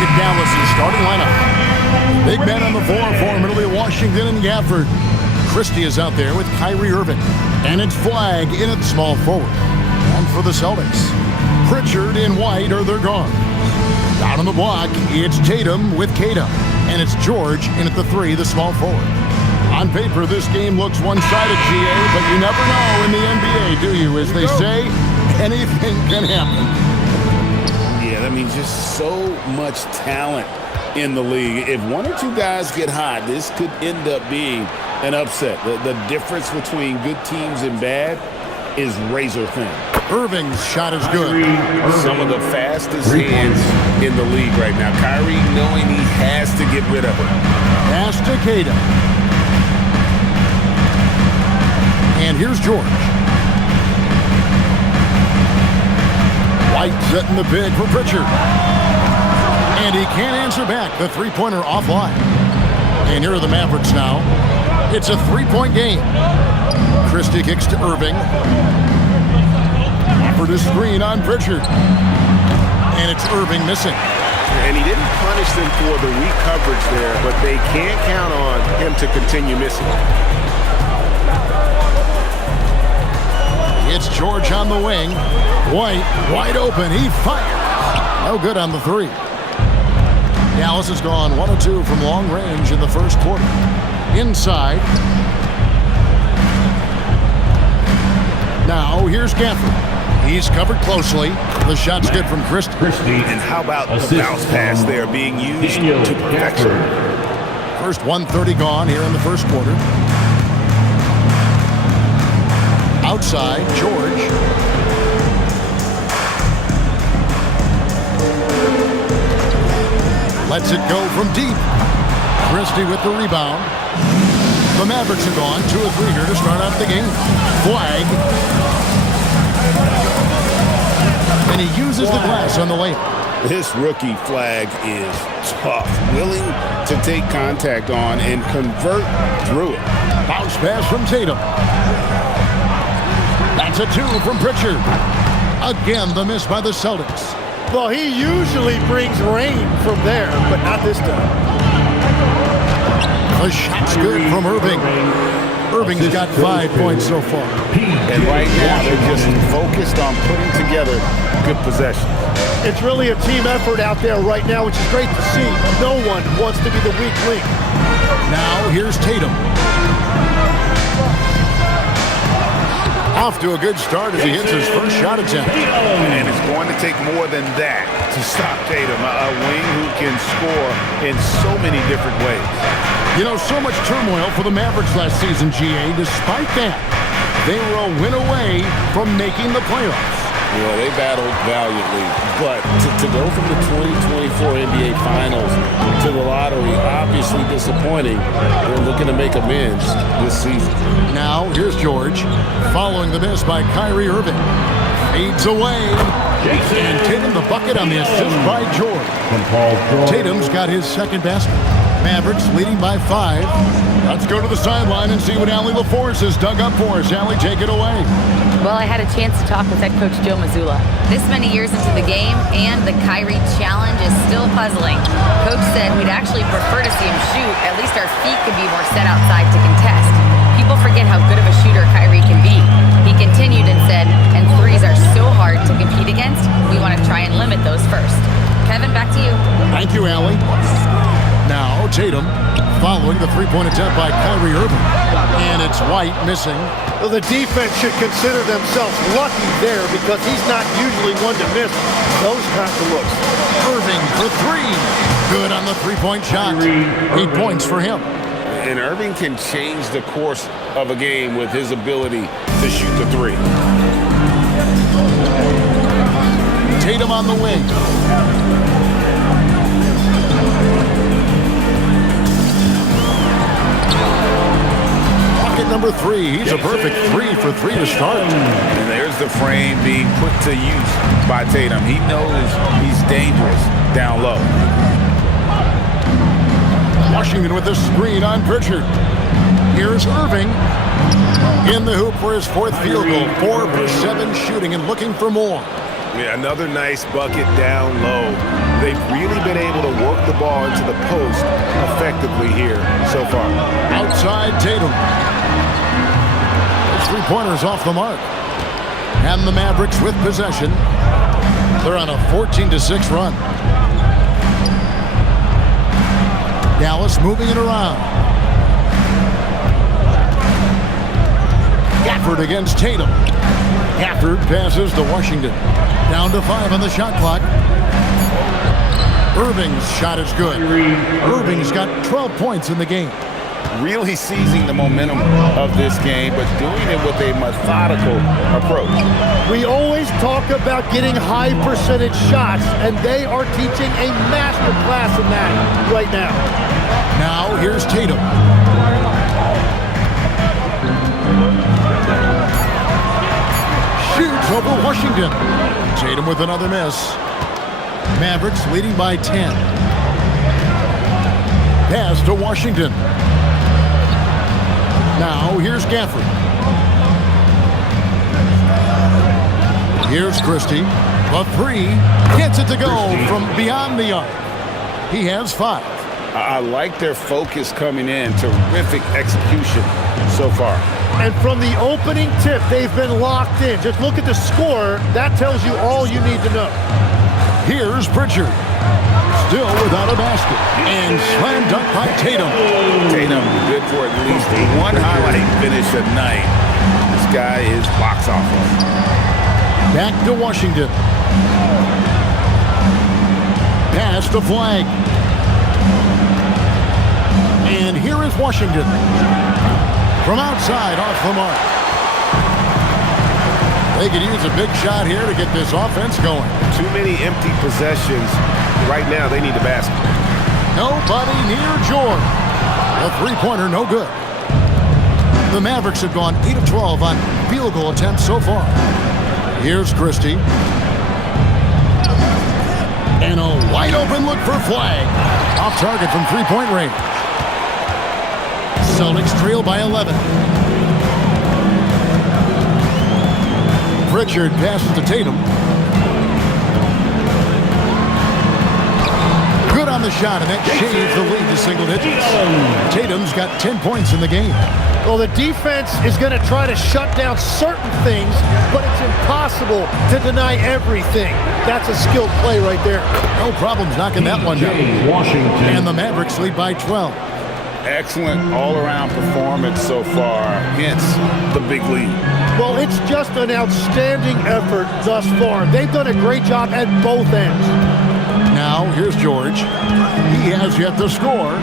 at Dallas' starting lineup. Big men on the floor for Italy, Washington, and Gafford. Christie is out there with Kyrie Irving. And it's Flagg in at small forward. And for the Celtics, Pritchard and White are their guards. Down on the block, it's Tatum with Kata. And it's George in at the 3, the small forward. On paper, this game looks one-sided, GA, but you never know in the NBA, do you? As they say, anything can happen. Yeah, I mean, just so much talent in the league. If one or two guys get hot, this could end up being an upset. The difference between good teams and bad is razor thin. Irving's shot is good. Some of the fastest hands in the league right now. Kyrie knowing he has to get rid of it. Pass to Kata. And here's George. White setting the big for Pritchard. And he can't answer back. The three-pointer offline. And here are the Mavericks now. It's a three-point game. Christie kicks to Irving. Offered a screen on Pritchard. And it's Irving missing. And he didn't punish them for the weak coverage there, but they can't count on him to continue missing. It's George on the wing. White, wide open. He fires. No good on the 3. Dallas has gone 1 of 2 from long range in the first quarter. Inside. Now here's Gafford. He's covered closely. The shot's good from Christie. And how about the bounce pass there being used to perfection? First 1:30 gone here in the first quarter. Outside, George. Lets it go from deep. Christie with the rebound. The Mavericks have gone 2 of 3 here to start out the game. Flagg. And he uses the glass on the layup. This rookie Flagg is tough, willing to take contact on and convert through it. Bounce pass from Tatum. That's a 2 from Pritchard. Again, the miss by the Celtics. Well, he usually brings rain from there, but not this time. The shot's good from Irving. Irving's got 5 points so far. And right now, they're just focused on putting together good possessions. It's really a team effort out there right now, which is great to see. No one wants to be the weak link. Now, here's Tatum. Off to a good start as he hits his first shot attempt. And it's going to take more than that to stop Tatum, a wing who can score in so many different ways. You know, so much turmoil for the Mavericks last season, GA. Despite that, they were a win away from making the playoffs. You know, they battled valiantly, but to go from the 2024 NBA Finals to the lottery, obviously disappointing. They're looking to make amends this season. Now, here's George, following the miss by Kyrie Irving. Fades away. And Tatum the bucket on the assist by George. Tatum's got his second basket. Mavericks leading by 5. Let's go to the sideline and see what Allie LaForce has dug up for us. Allie, take it away. Well, I had a chance to talk with head coach Joe Mazzulla. This many years into the game, and the Kyrie challenge is still puzzling. Coach said we'd actually prefer to see him shoot. At least our feet could be more set outside to contest. People forget how good of a shooter Kyrie can be. He continued and said, and threes are so hard to compete against, we want to try and limit those first. Kevin, back to you. Thank you, Allie. Now, Tatum following the three-point attempt by Kyrie Irving. And it's White missing. Well, the defense should consider themselves lucky there because he's not usually one to miss those kinds of looks. Irving for 3. Good on the three-point shot. 8 points for him. And Irving can change the course of a game with his ability to shoot the 3. Tatum on the wing. Number 3, he's a perfect 3 for 3 to start. And there's the frame being put to use by Tatum. He knows he's dangerous down low. Washington with the screen on Pritchard. Here's Irving in the hoop for his 4th field goal. 4 for 7 shooting and looking for more. Yeah, another nice bucket down low. They've really been able to work the ball into the post effectively here so far. Outside Tatum. Those three-pointers off the mark. And the Mavericks with possession. They're on a 14-6 run. Dallas moving it around. Gafford against Tatum. Gafford passes to Washington. Down to 5 on the shot clock. Irving's shot is good. Irving's got 12 points in the game. Really seizing the momentum of this game, but doing it with a methodical approach. We always talk about getting high percentage shots, and they are teaching a master class in that right now. Now here's Tatum. Shoots over Washington. Tatum with another miss. Mavericks leading by 10. Pass to Washington. Now here's Gafford. Here's Christie. A three. Gets it to go from beyond the arc. He has 5. I like their focus coming in. Terrific execution so far. And from the opening tip, they've been locked in. Just look at the score. That tells you all you need to know. Here's Pritchard. Still without a basket. And slam dunk by Tatum. Tatum good for at least one highlight finish a night. This guy is box office. Back to Washington. Pass to Flag. And here is Washington. From outside, off the mark. They could use a big shot here to get this offense going. Too many empty possessions. Right now, they need a basket. Nobody near George. A three-pointer, no good. The Mavericks have gone 8 of 12 on field goal attempts so far. Here's Christie. And a wide-open look for Flag. Off target from three-point range. Celtics trail by 11. Pritchard passes to Tatum. Good on the shot, and that shaves the lead to single digits. Tatum's got 10 points in the game. Well, the defense is going to try to shut down certain things, but it's impossible to deny everything. That's a skilled play right there. No problems knocking that one down. Washington. And the Mavericks lead by 12. Excellent all-around performance so far, hence the big lead. Well, it's just an outstanding effort thus far. They've done a great job at both ends. Now, here's George. He has yet to score.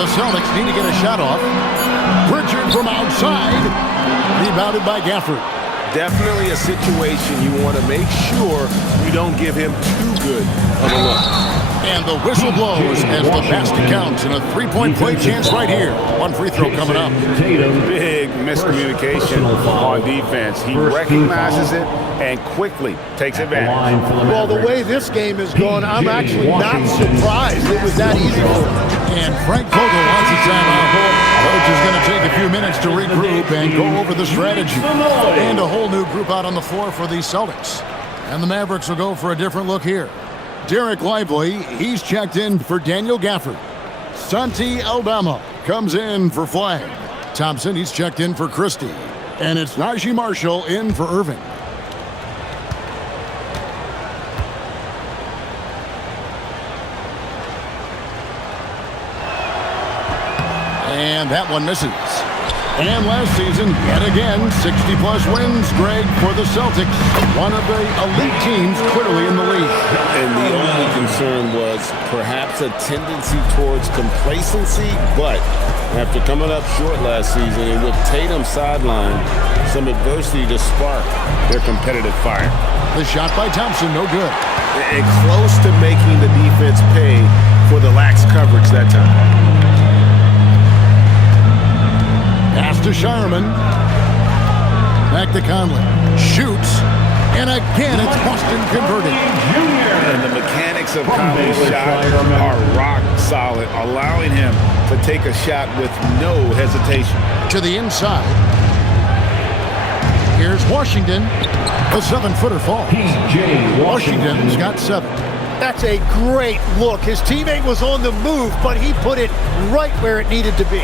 The Celtics need to get a shot off. Pritchard from outside. Rebounded by Gafford. Definitely a situation you want to make sure you don't give him too good of a look. And the whistle blows as the basket counts, and a three-point play chance right here. One free throw coming up. Big miscommunication on defense. He recognizes it and quickly takes advantage. Well, the way this game has gone, I'm actually not surprised it was that easy for him. And Frank Vogel wants a timeout. Coach is going to take a few minutes to regroup and go over the strategy. And a whole new group out on the floor for the Celtics. And the Mavericks will go for a different look here. Derek Lively, he's checked in for Daniel Gafford. Santi Aldama comes in for Flag. Thompson, he's checked in for Christie. And it's Najee Marshall in for Irving. And that one misses. And last season, yet again, 60-plus wins, Greg, for the Celtics. One of the elite teams clearly in the league. And the only concern was perhaps a tendency towards complacency, but after coming up short last season and with Tatum sidelined, some adversity to spark their competitive fire. The shot by Thompson, no good. And close to making the defense pay for the lax coverage that time. Pass to Sharman. Back to Conley. Shoots. And again, it's Boston converted. And the mechanics of Conley's shot are rock solid, allowing him to take a shot with no hesitation. To the inside. Here's Washington. The 7-footer falls. Washington's got 7. That's a great look. His teammate was on the move, but he put it right where it needed to be.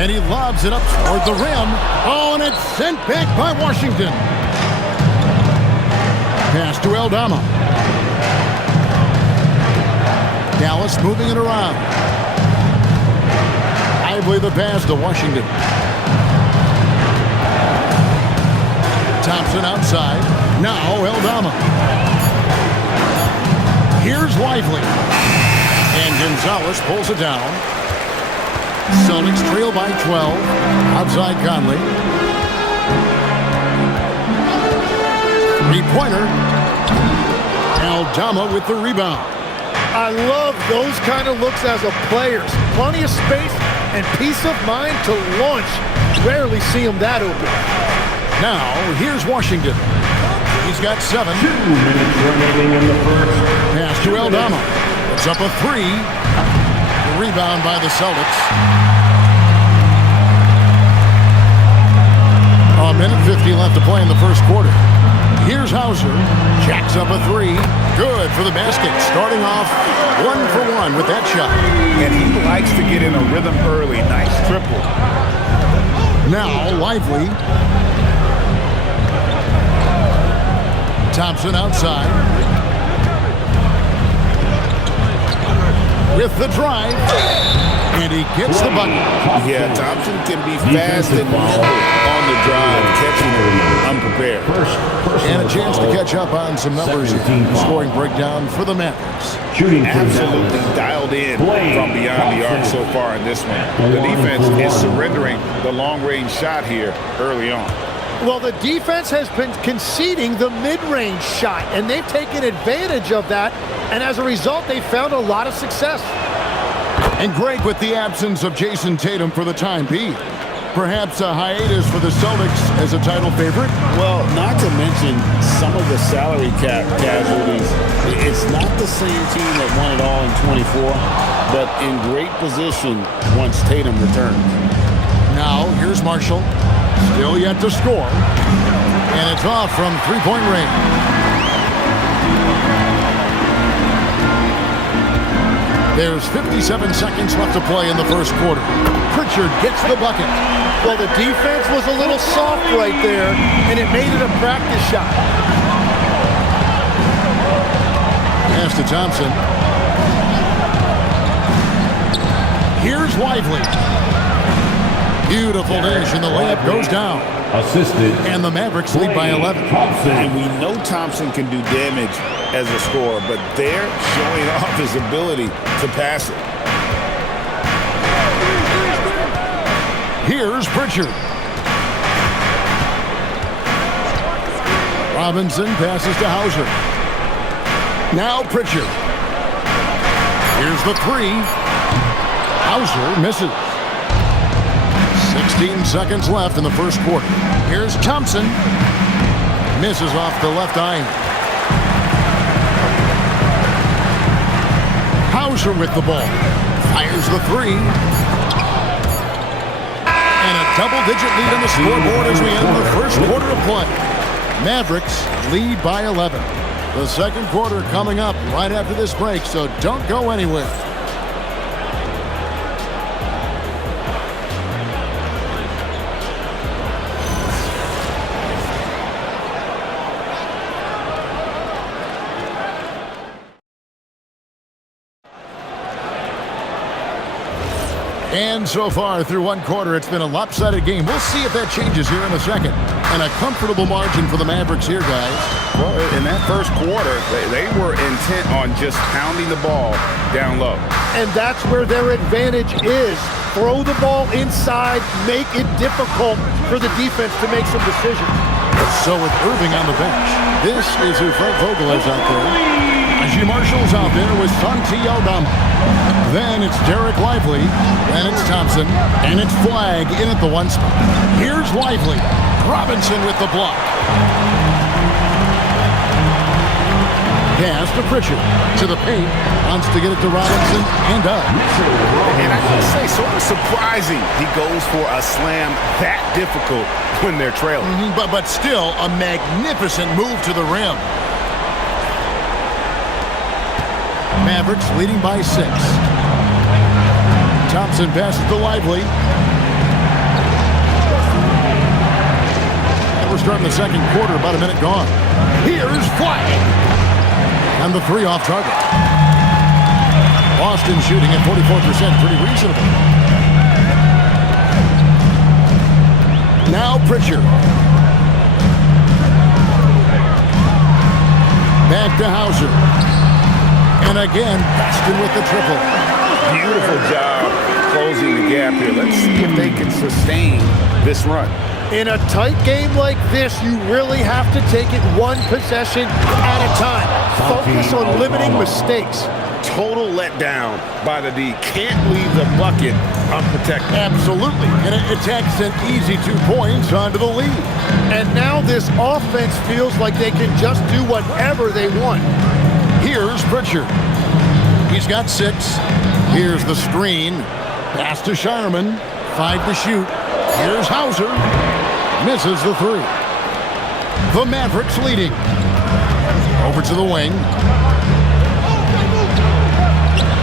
And he lobs it up toward the rim. Oh, and it's sent back by Washington. Pass to Aldama. Dallas moving it around. Lively the pass to Washington. Thompson outside. Now Aldama. Here's Lively. And Gonzalez pulls it down. Celtics trail by 12. Outside Conley. Three-pointer. Aldama with the rebound. I love those kind of looks as a player. Plenty of space and peace of mind to launch. Rarely see him that open. Now, here's Washington. He's got 7. 2 minutes remaining in the first. Pass to Aldama. It's up a 3. The rebound by the Celtics. A minute 50 left to play in the first quarter. Here's Hauser. Jacks up a 3. Good for the basket. Starting off 1 for 1 with that shot. And he likes to get in a rhythm early. Nice triple. Now Lively. Thompson outside. With the drive. And he gets the bucket. Yeah, Thompson can be fast and nimble on the drive, catching it unprepared. And a chance to catch up on some numbers here. Scoring breakdown for the Mavericks. Shooting Absolutely dialed in from beyond the arc so far in this one. The defense is surrendering the long-range shot here early on. Well, the defense has been conceding the mid-range shot, and they've taken advantage of that, and as a result, they've found a lot of success. And Greg with the absence of Jason Tatum for the time being. Perhaps a hiatus for the Celtics as a title favorite? Well, not to mention some of the salary cap casualties. It's not the same team that won it all in 24, but in great position once Tatum returns. Now, here's Marshall. Still yet to score. And it's off from three-point range. There's 57 seconds left to play in the first quarter. Pritchard gets the bucket. Well, the defense was a little soft right there, and it made it a practice shot. Pass to Thompson. Here's Lively. Beautiful dish, and the layup goes down. Assisted. And the Mavericks lead by 11. And we know Thompson can do damage as a scorer, but they're showing off his ability to pass it. Here's Pritchard. Robinson passes to Hauser. Now Pritchard. Here's the 3. Hauser misses. 16 seconds left in the first quarter. Here's Thompson. Misses off the left iron. Hauser with the ball. Fires the 3. And a double-digit lead on the scoreboard as we end the first quarter of play. Mavericks lead by 11. The second quarter coming up right after this break, so don't go anywhere. And so far through one quarter, it's been a lopsided game. We'll see if that changes here in a second. And a comfortable margin for the Mavericks here, guys. Well, in that first quarter, they were intent on just pounding the ball down low. And that's where their advantage is. Throw the ball inside, make it difficult for the defense to make some decisions. So with Irving on the bench, this is who Frank Vogel is out there. Najee Marshall's out there with Santi Aldama. Then it's Derek Lively. Then it's Thompson. And it's Flagg in at the 1 spot. Here's Lively. Robinson with the block. Pass pass to Pritchard. To the paint. Wants to get it to Robinson and does. And I gotta say, sort of surprising he goes for a slam that difficult when they're trailing. But still a magnificent move to the rim. Mavericks leading by 6. Thompson passes to Lively. And we're starting the second quarter, about a minute gone. Here's Flag. And the 3 off target. Boston shooting at 44%, pretty reasonable. Now Pritchard. Back to Hauser. And again, Boston with the triple. Beautiful job closing the gap here. Let's see if they can sustain this run. In a tight game like this, you really have to take it one possession at a time. Focus on limiting mistakes. Total letdown by the D. Can't leave the bucket unprotected. Absolutely. And it takes an easy 2 points onto the lead. And now this offense feels like they can just do whatever they want. Here's Pritchard. He's got 6. Here's the screen. Pass to Shireman. 5 to shoot. Here's Hauser. Misses the 3. The Mavericks leading. Over to the wing.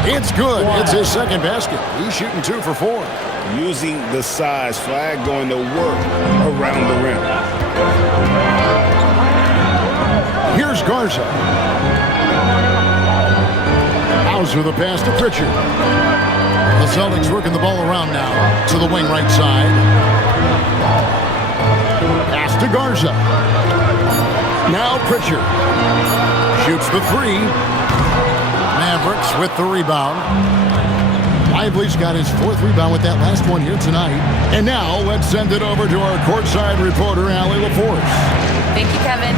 It's good. It's his second basket. He's shooting 2 for 4. Using the size. Flag going to work around the rim. Here's Garza. Hauser the pass to Pritchard. The Celtics working the ball around now to the wing right side. Pass to Garza. Now Pritchard. Shoots the 3. Mavericks with the rebound. Lively's got his 4th rebound with that last one here tonight. And now let's send it over to our courtside reporter, Allie LaForce. Thank you, Kevin.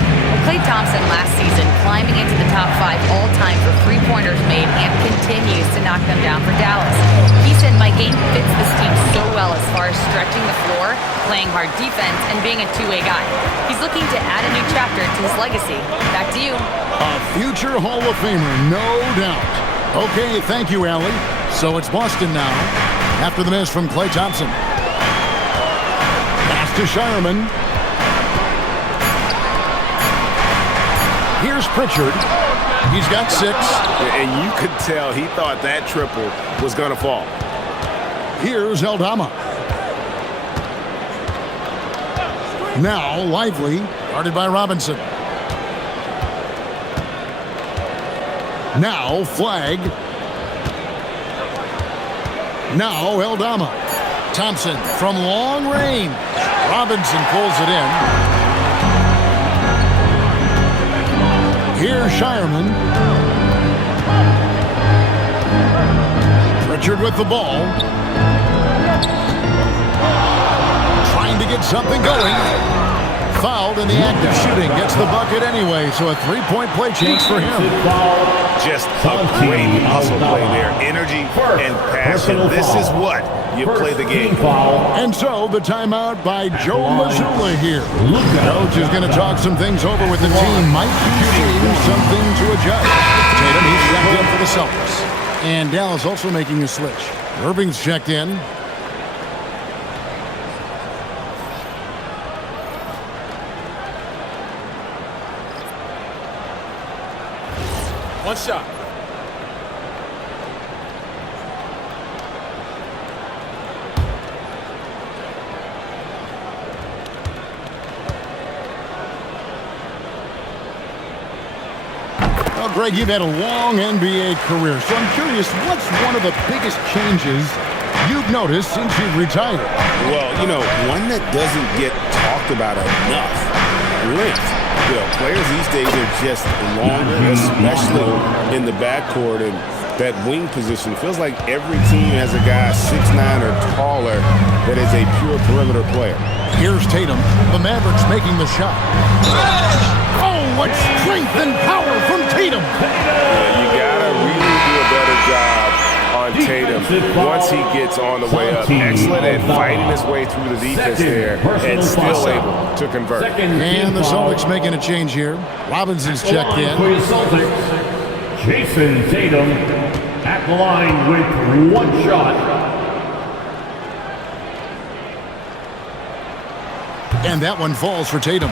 Klay Thompson last season climbing into the top 5 all-time for three-pointers made and continues to knock them down for Dallas. He said, "My game fits this team so well as far as stretching the floor, playing hard defense, and being a two-way guy. He's looking to add a new chapter to his legacy." Back to you. A future Hall of Famer, no doubt. Okay, thank you, Allie. So it's Boston now after the miss from Klay Thompson. Pass to Shireman. Here's Pritchard. He's got 6. And you could tell he thought that triple was going to fall. Here's Aldama. Now Lively, guarded by Robinson. Now Flag. Now Aldama. Thompson from long range. Robinson pulls it in. Here's Shireman. Pritchard with the ball. Trying to get something going. Fouled in the act of shooting. Gets the bucket anyway, so a 3-point play chance for him. Just a great muscle play there. Energy and passion. This is what you play the game. And so the timeout by Joe Mazzulla here. Coach is going to talk some things over with the team. Might be seeing something to adjust. Tatum, he's checked in for the Celtics. And Dallas also making a switch. Irving's checked in. One shot. Well, Greg, you've had a long NBA career, so I'm curious, what's one of the biggest changes you've noticed since you've retired? Well, you know, one that doesn't get talked about enough. Length. You know, players these days are just longer, especially in the backcourt, and that wing position. It feels like every team has a guy 6'9" or taller that is a pure perimeter player. Here's Tatum. The Mavericks making the shot. Oh, what strength and power from Tatum. Yeah, you gotta really do a better job on Tatum once he gets on the way up. Excellent at fighting his way through the defense there and still able to convert. And the Celtics making a change here. Robinson's checked in. Jason Tatum at the line with 1 shot. And that one falls for Tatum.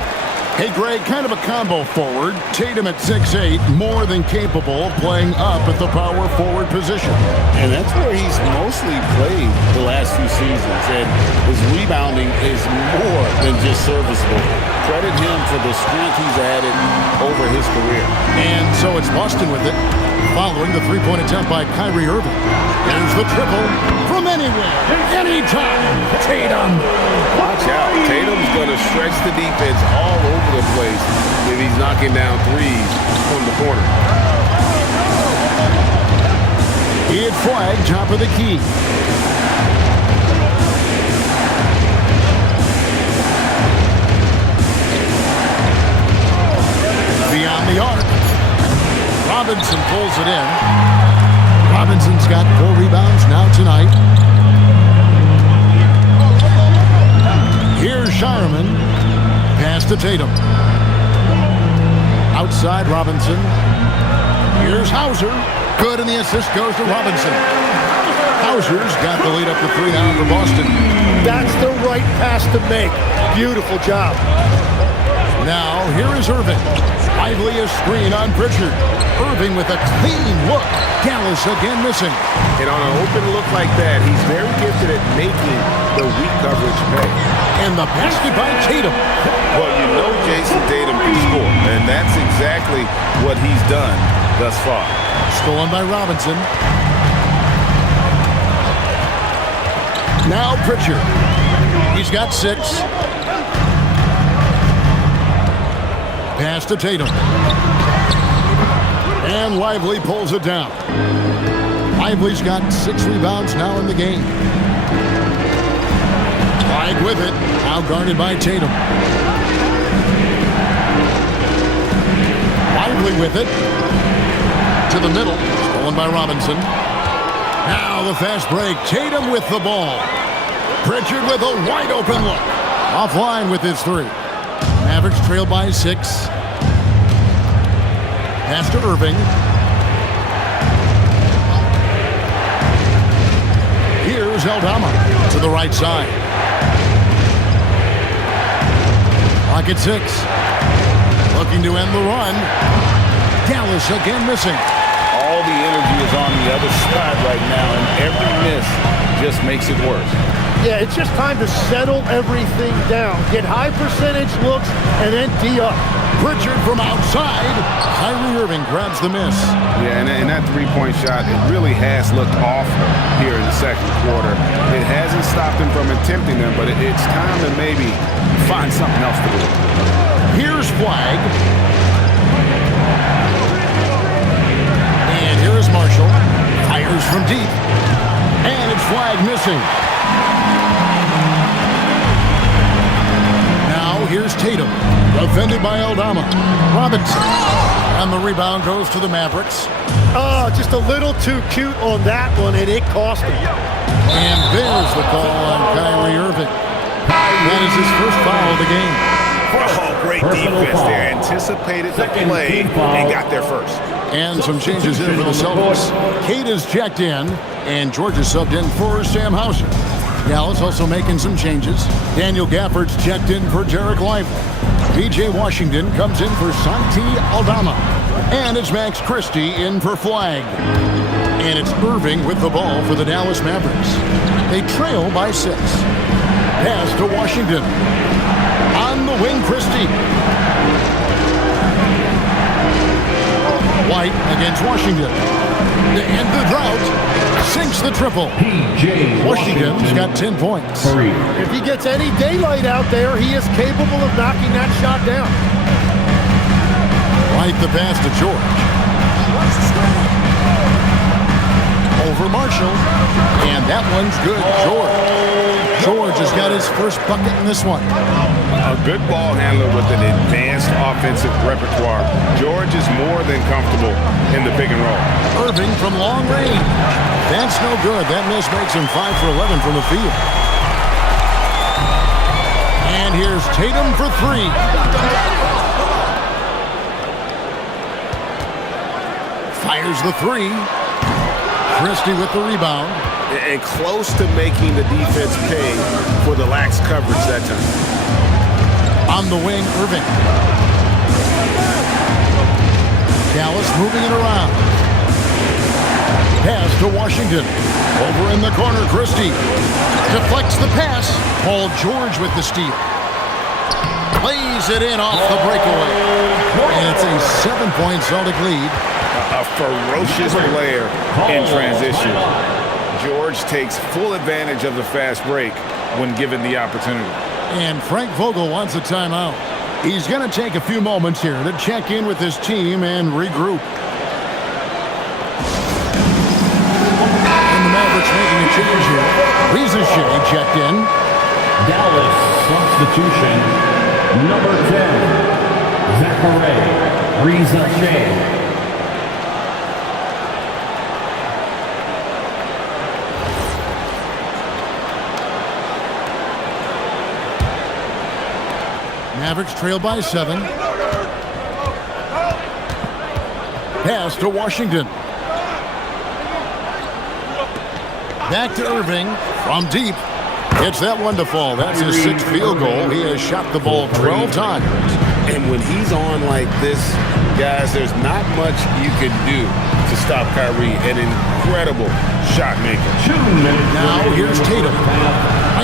Hey, Greg, kind of a combo forward. Tatum at 6'8", more than capable of playing up at the power forward position. And that's where he's mostly played the last few seasons. And his rebounding is more than just serviceable. Credit him for the strength he's added over his career. And so it's Boston with it, following the three-point attempt by Kyrie Irving. There's the triple from anywhere, anytime. Tatum. Watch out. Tatum's going to stretch the defense all over the place if he's knocking down threes from the corner. He had flagged top of the key. Beyond the arc. Robinson pulls it in. Robinson's got 4 rebounds now tonight. Here's Shireman. Pass to Tatum. Outside Robinson. Here's Hauser. Good, and the assist goes to Robinson. Hauser's got the lead up to 3 now for Boston. That's the right pass to make. Beautiful job. Now, here is Irving. Lively a screen on Pritchard. Irving with a clean look. Dallas again missing. And on an open look like that, he's very gifted at making the weak coverage pay. And the basket by Tatum. Well, you know Jason Tatum can score, and that's exactly what he's done thus far. Stolen by Robinson. Now Pritchard. He's got 6. Pass to Tatum. And Lively pulls it down. Lively's got 6 rebounds now in the game. Flag with it. Now guarded by Tatum. Lively with it. To the middle. Stolen by Robinson. Now the fast break. Tatum with the ball. Pritchard with a wide open look. Offline with his 3. Mavericks trail by 6. Pass to Irving. Here's Aldama to the right side. Clock at 6. Looking to end the run. Dallas again missing. All the energy is on the other side right now, and every miss just makes it worse. Yeah, it's just time to settle everything down. Get high percentage looks and then D up. Pritchard from outside. Kyrie Irving grabs the miss. Yeah, and that three-point shot, it really has looked off here in the second quarter. It hasn't stopped him from attempting them, but it's time to maybe find something else to do. Here's Flag. And here is Marshall. Fires from deep. And it's Flag missing. Now here's Tatum. Defended by Aldama. Robinson. And the rebound goes to the Mavericks. Oh, just a little too cute on that one, and it cost him. And there's the call on Kyrie Irving. That is his first foul of the game. Oh, great defense there. Anticipated the play and got there first. And some changes here for the Celtics. Kate is checked in, and George is subbed in for Sam Hauser. Dallas also making some changes. Daniel Gafford's checked in for Derek Lively. P.J. Washington comes in for Santi Aldama. And it's Max Christie in for Flag. And it's Irving with the ball for the Dallas Mavericks. They trail by 6. Pass to Washington. On the wing, Christie. White against Washington. To end the drought. Sinks the triple. Washington's got 10 points. If he gets any daylight out there, he is capable of knocking that shot down. Right the pass to George. Over Marshall. And that one's good. George has got his first bucket in this one. A good ball handler with an advanced offensive repertoire. George is more than comfortable in the pick and roll. Irving from long range. That's no good. That miss makes him 5 for 11 from the field. And here's Tatum for 3. Fires the three. Christie with the rebound. And close to making the defense pay for the lax coverage that time. On the wing, Irving. Dallas moving it around. Pass to Washington. Over in the corner, Christie. Deflects the pass. Paul George with the steal. Plays it in off the breakaway. And it's a 7-point Celtic lead. A ferocious player in transition. George takes full advantage of the fast break when given the opportunity. And Frank Vogel wants a timeout. He's going to take a few moments here to check in with his team and regroup. And the Mavericks making a change here. Riza checked in. Dallas substitution, number 10, Zachary Riza. Mavericks trail by 7. Pass to Washington. Back to Irving from deep. Gets that one to fall. That's his 6th field goal. He has shot the ball 12 times. And when he's on like this, guys, there's not much you can do to stop Kyrie. An incredible shot maker. Now here's Tatum.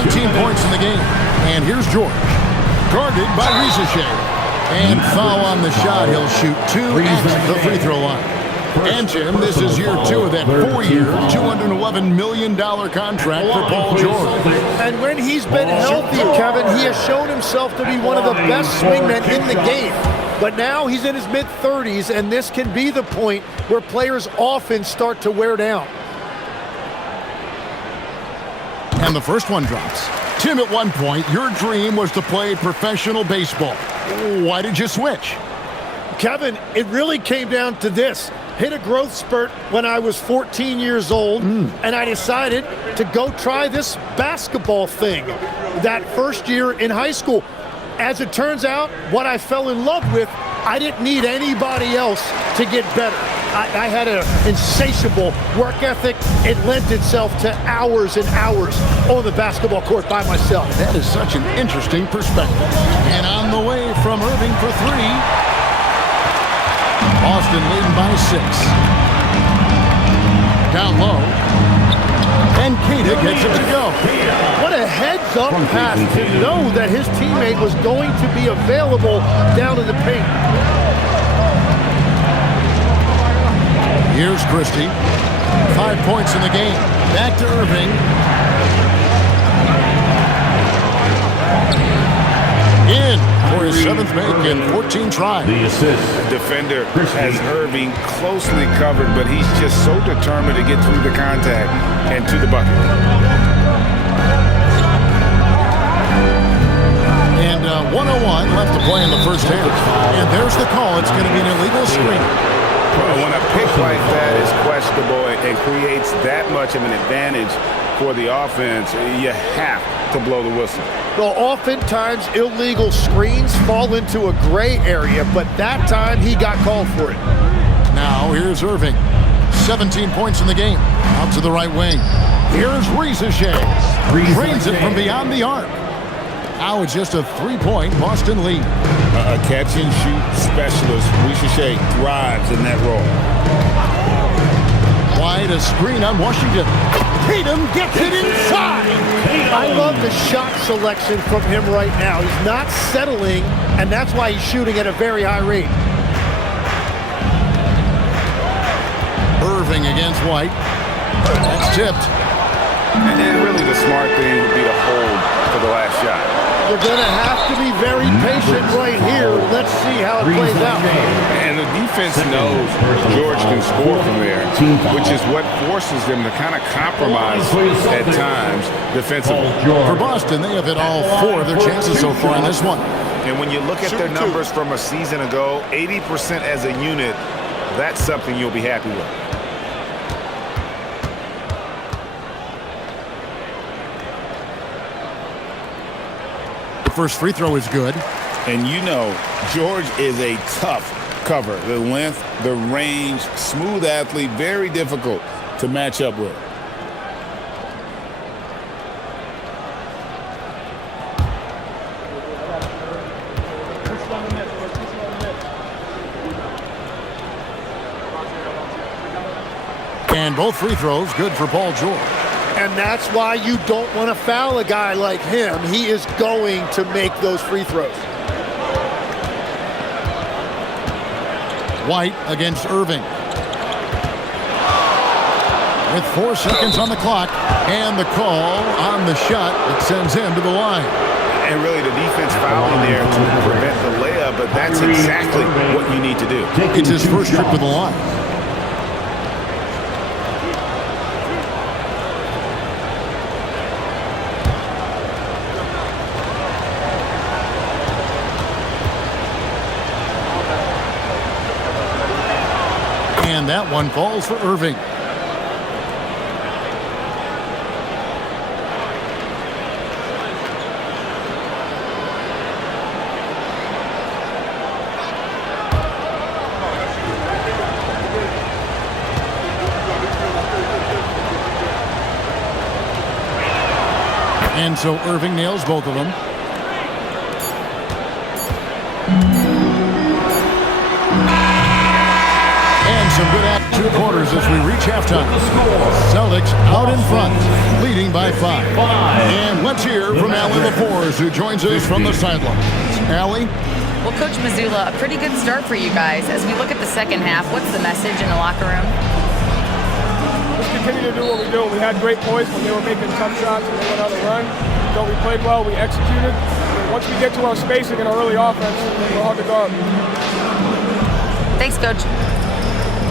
19 points in the game. And here's George. Guarded by Riza. And foul on the shot. He'll shoot 2 at the free throw line. And Tim, this is year 2 of that 4-year, $211 million contract for Paul George. And when he's been healthy, Kevin, he has shown himself to be one of the best swingmen in the game. But now he's in his mid-30s, and this can be the point where players often start to wear down. And the first one drops. Tim, at one point, your dream was to play professional baseball. Why did you switch? Kevin, it really came down to this. Hit a growth spurt when I was 14 years old, and I decided to go try this basketball thing that first year in high school. As it turns out, what I fell in love with, I didn't need anybody else to get better. I had an insatiable work ethic. It lent itself to hours and hours on the basketball court by myself. That is such an interesting perspective. And on the way from Irving for 3. Boston leading by 6. Down low. And Keita gets it to go. What a heads-up pass to know that his teammate was going to be available down in the paint. Here's Christie. 5 points in the game. Back to Irving. In for his 7th make in 14 tries. The assist. The defender has Irving closely covered, but he's just so determined to get through the contact and to the bucket. And 101 left to play in the first half. And there's the call. It's going to be an illegal screen. When a pick like that is questionable and creates that much of an advantage for the offense, you have to blow the whistle. Well, oftentimes illegal screens fall into a gray area, but that time he got called for it. Now here's Irving. 17 points in the game. Out to the right wing. Here's Riza. Drains it from beyond the arc. Now it's just a 3-point Boston lead. A catch-and-shoot specialist, Riza thrives in that role. Wide a screen on Washington. Tatum gets it inside. I love the shot selection from him right now. He's not settling, and that's why he's shooting at a very high rate. Irving against White. That's tipped. And really the smart thing would be to hold for the last shot. We're going to have to be very patient right here. Let's see how it plays out. And the defense knows George can score from there, which is what forces them to kind of compromise at times defensively. For Boston, they have hit all 4 of their chances so far in this one. And when you look at their numbers from a season ago, 80% as a unit, that's something you'll be happy with. The first free throw is good. And you know, George is a tough cover. The length, the range, smooth athlete, very difficult to match up with. And both free throws good for Paul George. And that's why you don't want to foul a guy like him. He is going to make those free throws. White against Irving. With 4 seconds on the clock, and the call on the shot that sends him to the line. And really the defense fouling there to prevent the layup, but that's exactly what you need to do. It's his first trip to the line. And that one falls for Irving. And so Irving nails both of them. And some good at 2 quarters as we reach halftime. Celtics out in front, leading by 5. And let's hear from Allie LaForce, who joins us from the sidelines. Allie? Well, Coach Mazzulla, a pretty good start for you guys. As we look at the second half, what's the message in the locker room? Just continue to do what we do. We had great points when they were making tough shots and they went on the run. So we played well, we executed. And once we get to our spacing and our early offense, we're hard to guard. Thanks, Coach.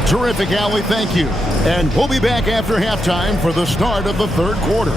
Terrific, Allie. Thank you. And we'll be back after halftime for the start of the third quarter.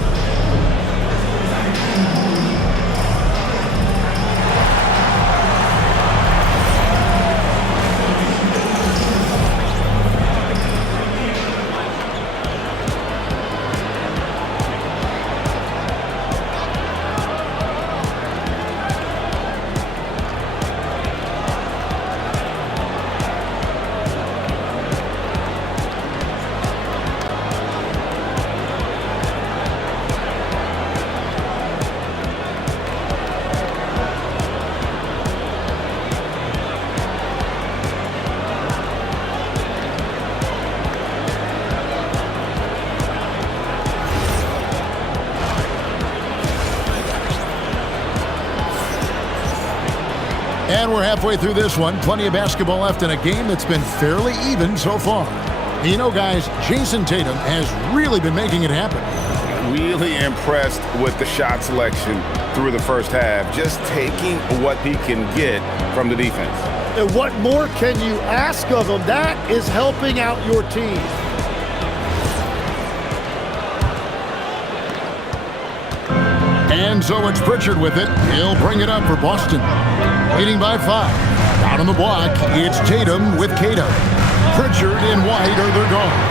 And we're halfway through this one. Plenty of basketball left in a game that's been fairly even so far. You know, guys, Jason Tatum has really been making it happen. Really impressed with the shot selection through the first half, just taking what he can get from the defense. And what more can you ask of him? That is helping out your team. And so it's Pritchard with it. He'll bring it up for Boston. Leading by 5. Out on the block, it's Tatum with Cato. Pritchard and White are their guards.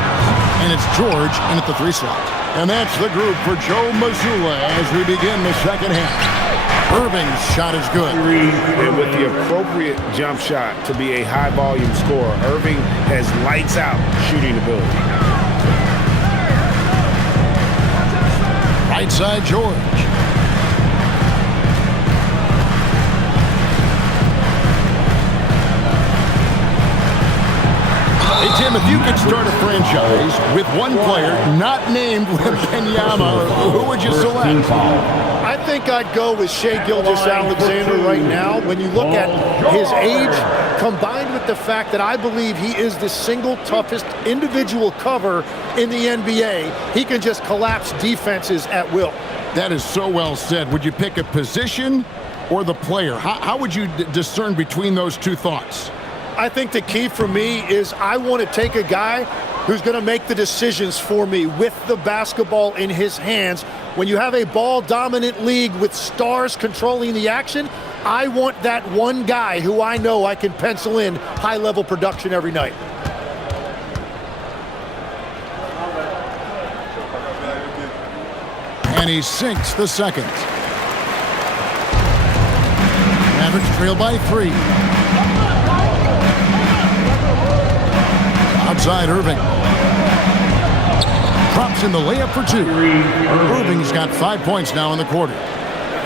And it's George in at the 3 slot. And that's the group for Joe Mazzulla as we begin the second half. Irving's shot is good. And with the appropriate jump shot to be a high-volume scorer, Irving has lights-out shooting ability. Right side, George. Hey, Tim, if you could start a franchise with one player not named Wembanyama, who would you select? I think I'd go with Shai Gilgeous-Alexander right now. When you look at his age, combined with the fact that I believe he is the single toughest individual cover in the NBA, he can just collapse defenses at will. That is so well said. Would you pick a position or the player? How would you discern between those two thoughts? I think the key for me is I want to take a guy who's going to make the decisions for me with the basketball in his hands. When you have a ball-dominant league with stars controlling the action, I want that one guy who I know I can pencil in high-level production every night. And he sinks the second. Mavericks trail by 3. Outside Irving. Drops in the layup for 2. Irving's got 5 points now in the quarter.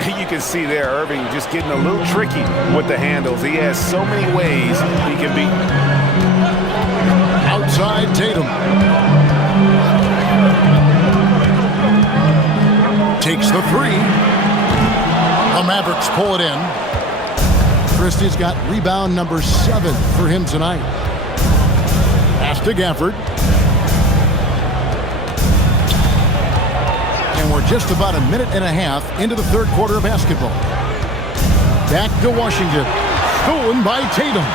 You can see there Irving just getting a little tricky with the handles. He has so many ways he can be. Outside Tatum. Takes the 3. The Mavericks pull it in. Christie's got rebound number 7 for him tonight. Pass to Gafford. And we're just about a minute and a half into the third quarter of basketball. Back to Washington. Stolen by Tatum.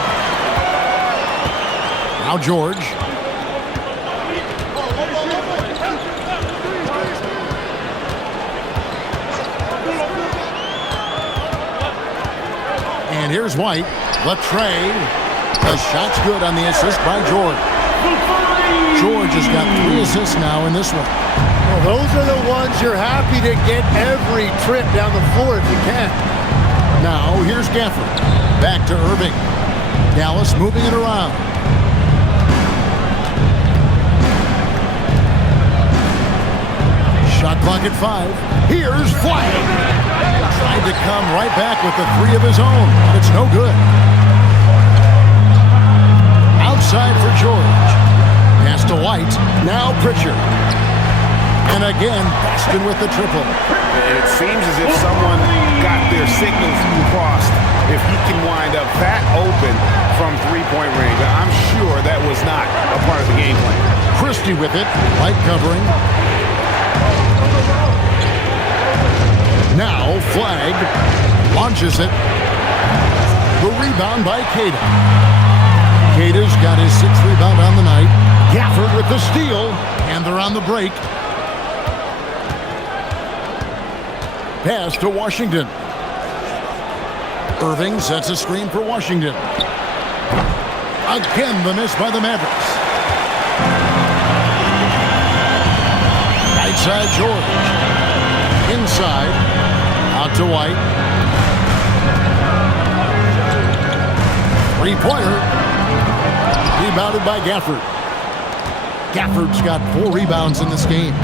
Now George. And here's White. The tray. The shot's good on the assist by George. George has got 3 assists now in this one. Well, those are the ones you're happy to get every trip down the floor if you can. Now here's Gafford. Back to Irving. Dallas moving it around. Shot clock at 5. Here's Flag. Tried to come right back with the 3 of his own, but it's no good. Outside for George. Pass to White. Now Pritchard. And again, Boston with the triple. It seems as if someone got their signals crossed. If he can wind up that open from three-point range, I'm sure that was not a part of the game plan. Christie with it. Light covering. Now Flag launches it. The rebound by Cada. Cada's got his 6th rebound on the night. Gafford with the steal. And they're on the break. Pass to Washington. Irving sets a screen for Washington. Again, the miss by the Mavericks. Right side, George. Inside. Out to White. 3-pointer. Rebounded by Gafford. Gafford's got 4 rebounds in this game.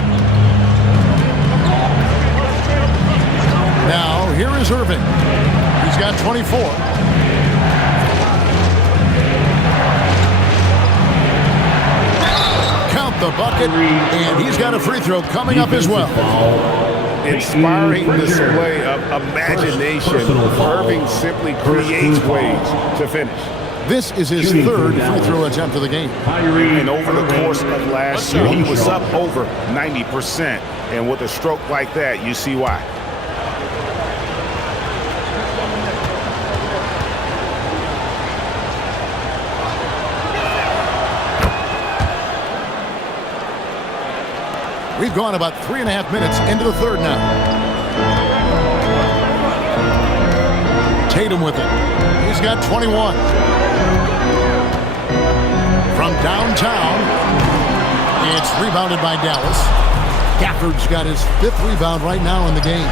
Now, here is Irving. He's got 24. Count the bucket, and he's got a free throw coming up as well. Inspiring display of imagination. Irving simply creates ways to finish. This is his 3rd free throw attempt of the game. And over the course of last year, he was up over 90%. And with a stroke like that, you see why. We've gone about 3.5 minutes into the third now. Tatum with it. He's got 21. From downtown, it's rebounded by Dallas. Gafford's got his 5th rebound right now in the game.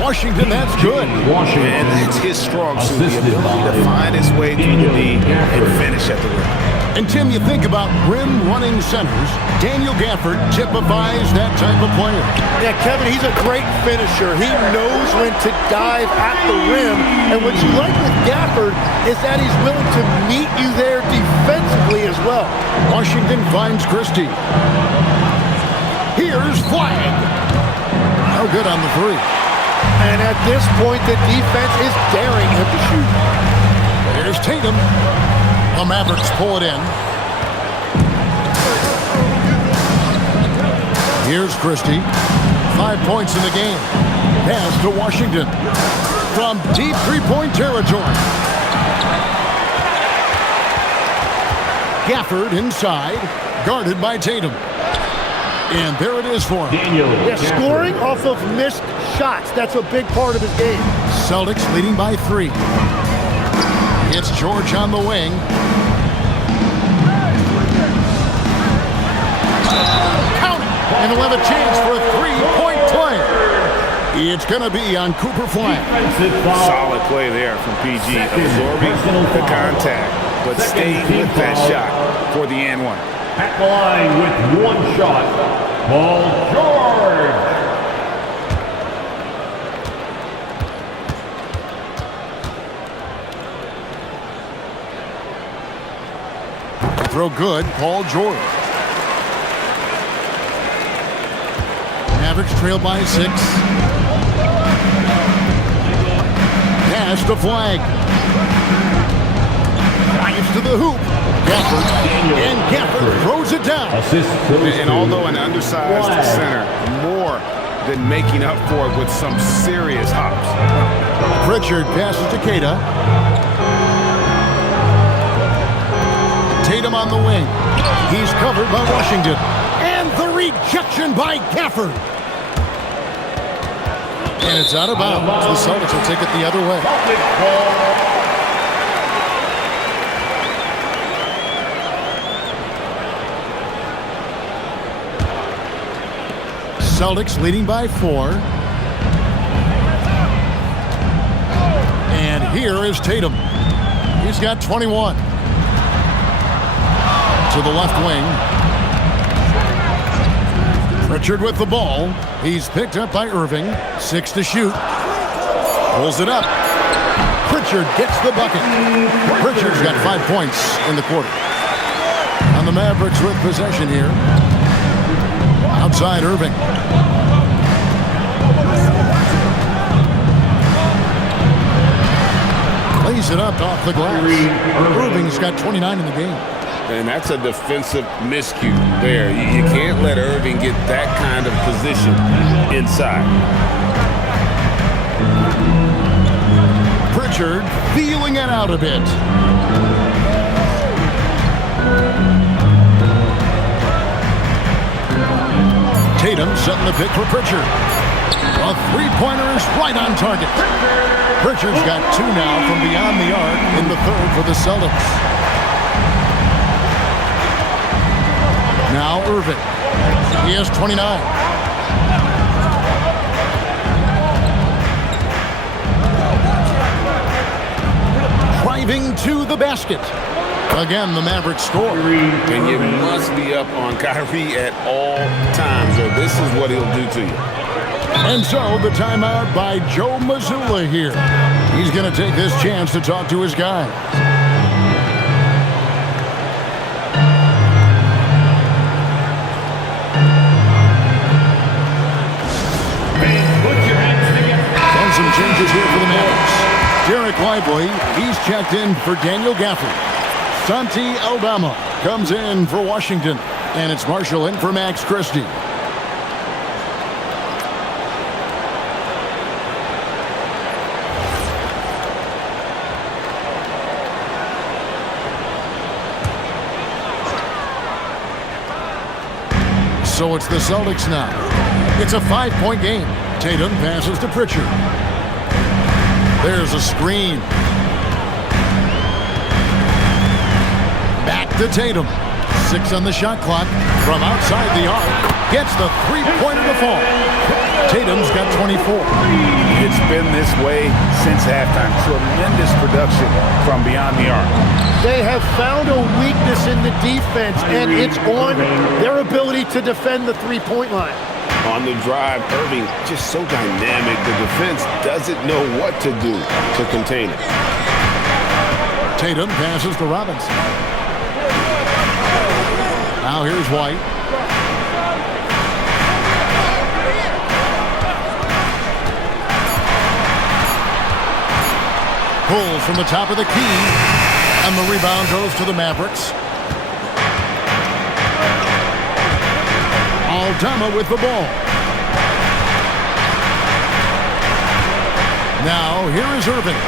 Washington, that's good. And that's his strong suit, the ability to find his way through the D and finish at the rim. And Tim, you think about rim-running centers, Daniel Gafford typifies that type of player. Yeah, Kevin, he's a great finisher. He knows when to dive at the rim. And what you like with Gafford is that he's willing to meet you there defensively as well. Washington finds Christie. Here's Flag. No good on the 3. And at this point, the defense is daring him to shoot. Here's Tatum. The Mavericks pull it in. Here's Christie. 5 points in the game. Pass to Washington. From deep 3-point territory. Gafford inside. Guarded by Tatum. And there it is for him. Yeah, scoring off of missed shots. That's a big part of his game. Celtics leading by 3. It's George on the wing. Count it. And he'll have a chance for a 3-point play. It's going to be on Cooper Flag. Solid play there from PG, absorbing the contact, but stayed with that shot for the and one. At the line with one shot, Paul George. Throw good, Paul George. Mavericks trail by 6. Pass to Flag. Drives to the hoop. Gafford. And Gafford throws it down. And although an undersized center, more than making up for it with some serious hops. Pritchard passes to Keita. Tatum on the wing. He's covered by Washington. And the rejection by Gafford. And it's out of bounds. The Celtics will take it the other way. Celtics leading by 4. And here is Tatum. He's got 21. To the left wing. Pritchard with the ball. He's picked up by Irving. 6 to shoot. Pulls it up. Pritchard gets the bucket. Pritchard's got 5 points in the quarter. And the Mavericks with possession here. Outside Irving. Lays it up off the glass. Irving's got 29 in the game. And that's a defensive miscue there. You can't let Irving get that kind of position inside. Pritchard feeling it out a bit. Tatum setting the pick for Pritchard. A three-pointer is right on target. Pritchard's got 2 now from beyond the arc in the third for the Celtics. Now Irving. He has 29. Driving to the basket. Again, the Mavericks score. And you must be up on Kyrie at all times, or this is what he'll do to you. And so the timeout by Joe Mazzulla here. He's going to take this chance to talk to his guys. Some changes here for the Mavericks. Derek Lively, he's checked in for Daniel Gafford. Santi Aldama comes in for Washington. And it's Marshall in for Max Christie. So it's the Celtics now. It's a 5-point game. Tatum passes to Pritchard. There's a screen. Back to Tatum. 6 on the shot clock. From outside the arc. Gets the three-pointer to fall. Tatum's got 24. It's been this way since halftime. Tremendous production from beyond the arc. They have found a weakness in the defense, and it's on their ability to defend the three-point line. On the drive, Irving just so dynamic. The defense doesn't know what to do to contain it. Tatum passes to Robinson. Now here's White. Pulls from the top of the key. And the rebound goes to the Mavericks. Aldama with the ball. Now, here is Irving.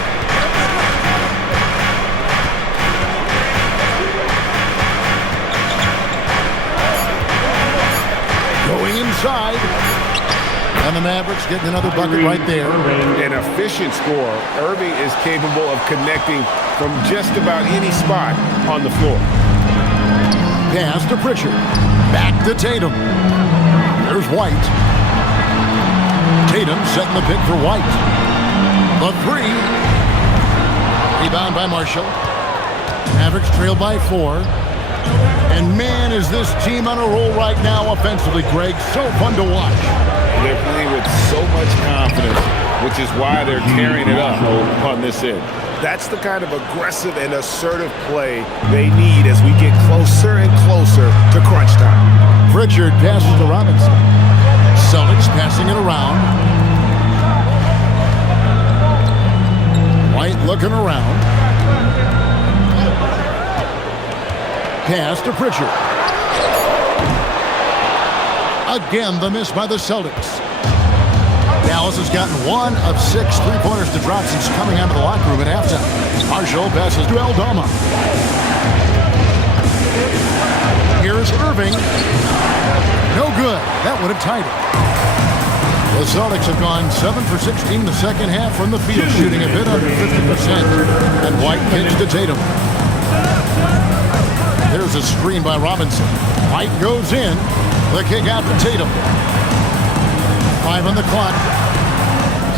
Going inside. And the Mavericks getting another bucket right there. An efficient scorer. Irving is capable of connecting from just about any spot on the floor. Pass to Pritchard. Back to Tatum. There's White. Tatum setting the pick for White. The three. Rebound by Marshall. Mavericks trail by 4. And man, is this team on a roll right now offensively, Greg. So fun to watch. They're playing with so much confidence, which is why they're tearing it up on this end. That's the kind of aggressive and assertive play they need as we get closer and closer to crunch time. Pritchard passes to Robinson. Celtics passing it around. White looking around. Pass to Pritchard. Again, the miss by the Celtics. Dallas has gotten 1 of 6 3-pointers to drop since coming out of the locker room at halftime. Marshall passes to Aldama. Here's Irving. No good. That would have tied it. The Celtics have gone 7 for 16 in the second half from the field, shooting a bit under 50%. And White kicks to Tatum. There's a screen by Robinson. White goes in. The kick out to Tatum. 5 on the clock.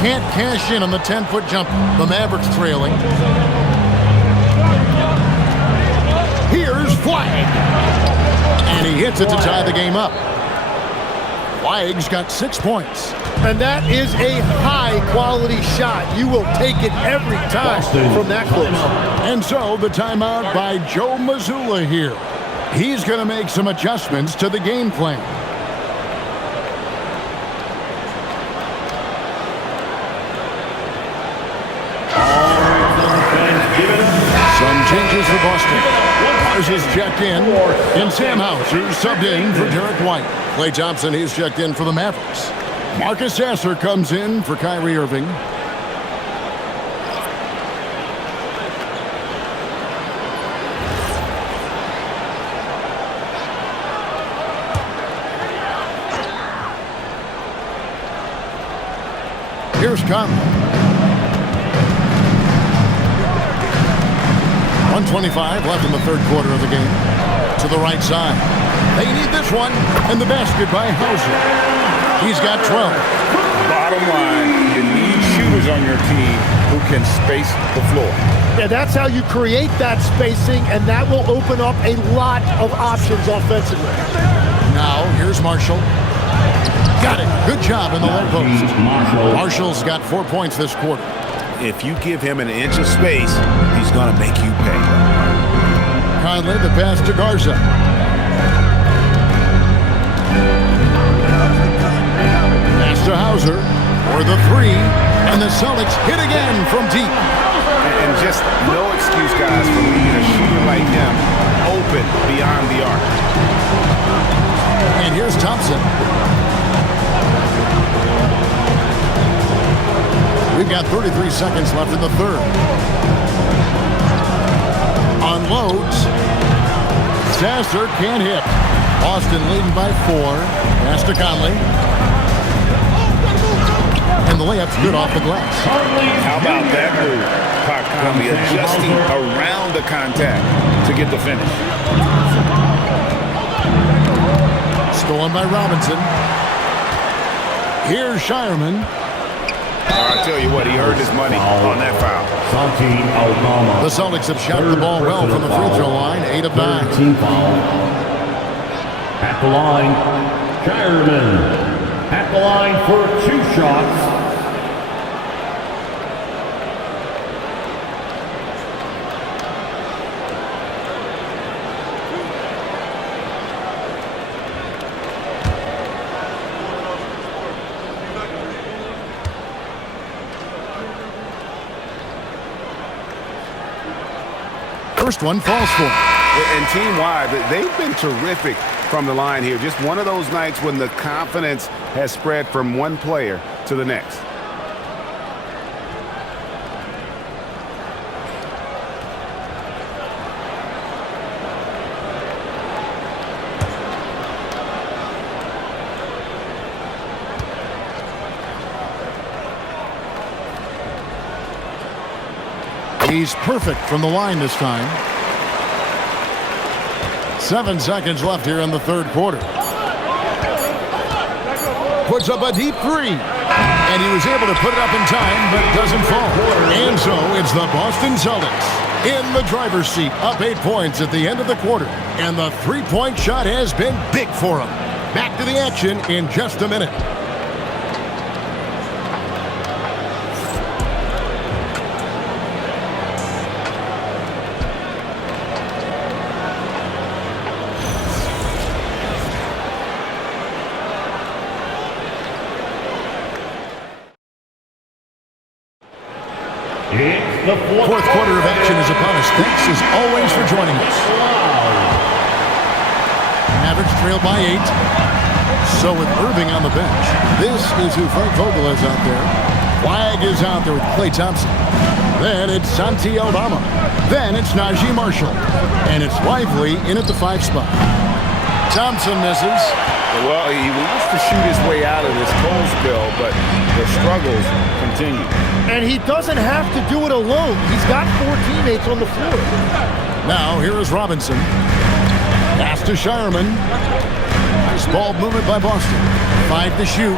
Can't cash in on the 10-foot jumper. The Mavericks trailing. Here's Flag. And he hits it to tie the game up. Flag's got 6 points. And that is a high-quality shot. You will take it every time from that close. And so the timeout by Joe Mazzulla here. He's going to make some adjustments to the game plan. Some changes for Boston. Mars is checked in, and Sam Hauser subbed in for Derek White. Klay Thompson, he's checked in for the Mavericks. Marcus Sasser comes in for Kyrie Irving. Here's Conley. 1:25 left in the third quarter of the game. To the right side. They need this one. And the basket by Hauser. He's got 12. Bottom line, you need shooters on your team who can space the floor. Yeah, that's how you create that spacing, and that will open up a lot of options offensively. Now, here's Marshall. Got it. Good job in the low post. Marshall's got 4 points this quarter. If you give him an inch of space, he's going to make you pay. Conley, the pass to Garza. Pass to Hauser for the 3. And the Celtics hit again from deep. And just no excuse, guys, for leaving a shooter like him open beyond the arc. And here's Thompson. We've got 33 seconds left in the third. Unloads. Sasser can't hit. Boston leading by 4. Pass to Conley. And the layup's good off the glass. How about that move? Conley adjusting around the contact to get the finish. Stolen by Robinson. Here's Shireman. I tell you what, he earned his money on that foul. The Celtics have shot the ball well from the free throw line, 8 of 9. At the line, Shireman. At the line for 2 shots. First one falls for him. And team-wide, they've been terrific from the line here. Just one of those nights when the confidence has spread from one player to the next. He's perfect from the line this time. 7 seconds left here in the third quarter. Puts up a deep 3. And he was able to put it up in time, but doesn't fall. And so it's the Boston Celtics in the driver's seat, up 8 points at the end of the quarter. And the three-point shot has been big for them. Back to the action in just a minute. It's the Fourth quarter of action is upon us. Thanks as always for joining us. Mavericks trail by 8. So with Irving on the bench, this is who Frank Vogel is out there. Flag is out there with Klay Thompson. Then it's Santi Aldama. Then it's Najee Marshall. And it's Lively in at the 5 spot. Thompson misses. Well, he wants to shoot his way out of this cold spell, but the struggles continue. And he doesn't have to do it alone. He's got 4 teammates on the floor. Now, here is Robinson. Pass to Shireman. Nice ball movement by Boston. 5 to shoot.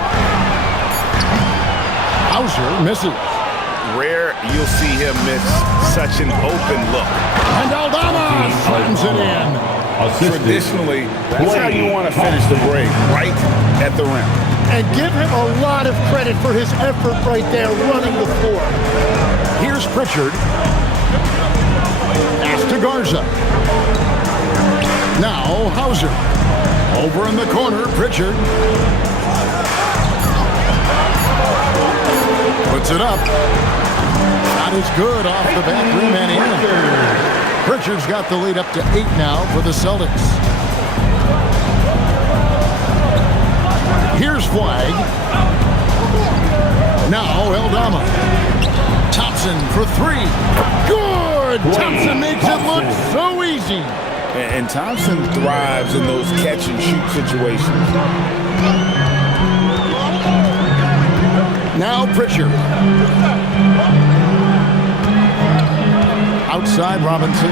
Hauser misses. Rare you'll see him miss such an open look. And Aldama slams it in. Traditionally, that's how you want to finish the break, right at the rim. And give him a lot of credit for his effort right there running the floor. Here's Pritchard. Pass to Garza. Now Hauser. Over in the corner, Pritchard. Puts it up. Not as good off the back rim and in. Pritchard's got the lead up to 8 now for the Celtics. Here's Flag. Now Aldama. Thompson for 3. Good! Thompson makes it look so easy. And Thompson thrives in those catch-and-shoot situations. Now Pritchard. Outside Robinson.